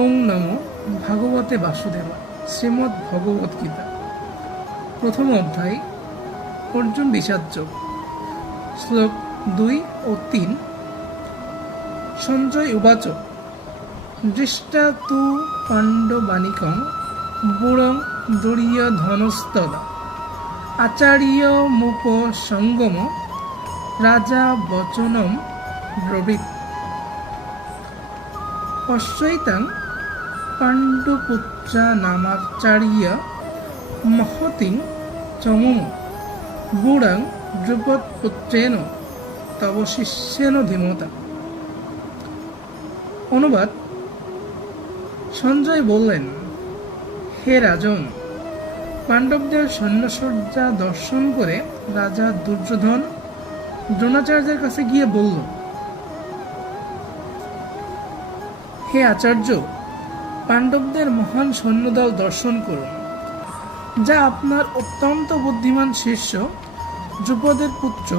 ওং নম ভাগবতে বাসুদেব, শ্রীমদ্ ভগবত গীতা। প্রথম অধ্যায়, অর্জুন বিষাদযোগ শ্লোক দুই ও তিন। সঞ্জয় উবাচ দৃষ্টা তু পাণ্ডবানিকং বুড়ং দুর্য ধনস্তদা। আচার্য মুপ সঙ্গম রাজা বচনম ব্রবীত পশ্চৈতাং পাণ্ডুপুত্রা নামাচার্য মহতিং চমুম। বুড়াং দ্রুপদপুত্রেণ তব শিষ্যেন ধীমতা। অনুবাদ, সঞ্জয় বললেন, হে রাজন পাণ্ডবদের সৈন্যসজ্জা দর্শন করে রাজা দুর্যোধন দ্রোণাচার্যের কাছে গিয়ে বলল, হে আচার্য পাণ্ডবদের মহান সৈন্যদল দর্শন করুন, যা আপনার অত্যন্ত বুদ্ধিমান শিষ্য যুবদের পুত্র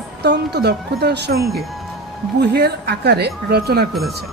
অত্যন্ত দক্ষতার সঙ্গে গুহের আকারে রচনা করেছে।